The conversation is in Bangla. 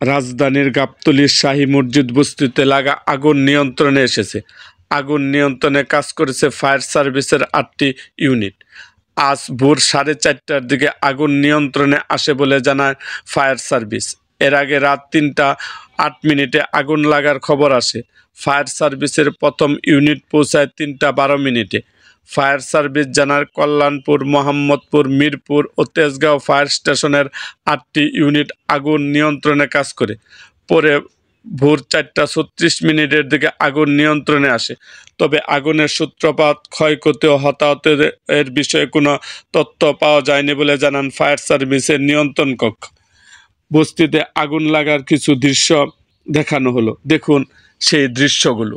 রাজধানীর গাবতলীর শাহী মসজিদ বস্তিতে লাগা আগুন নিয়ন্ত্রণে এসেছে। আগুন নিয়ন্ত্রণে কাজ করেছে ফায়ার সার্ভিসের ৮টি ইউনিট। আজ ভোর 4:30টার দিকে আগুন নিয়ন্ত্রণে আসে বলে জানায় ফায়ার সার্ভিস। এর আগে রাত ৩টা ৮ মিনিটে আগুন লাগার খবর আসে। ফায়ার সার্ভিসের প্রথম ইউনিট পৌঁছায় ৩টা ১২ মিনিটে। ফায়ার সার্ভিস জানায় কল্যাণপুর, মোহাম্মদপুর, মিরপুর ও তেজগাঁও ফায়ার স্টেশনের ৮টি ইউনিট আগুন নিয়ন্ত্রণে কাজ করে। পরে ভোর 4টা ৩৬ মিনিটের দিকে আগুন নিয়ন্ত্রণে আসে। তবে আগুনের সূত্রপাত, ক্ষয়ক্ষতি ও হতাহতের বিষয়ে কোনো তথ্য পাওয়া যায়নি বলে জানান ফায়ার সার্ভিসের নিয়ন্ত্রণ কক্ষ। বস্তিতে আগুন লাগার কিছু দৃশ্য দেখানো হলো, দেখুন সেই দৃশ্যগুলো।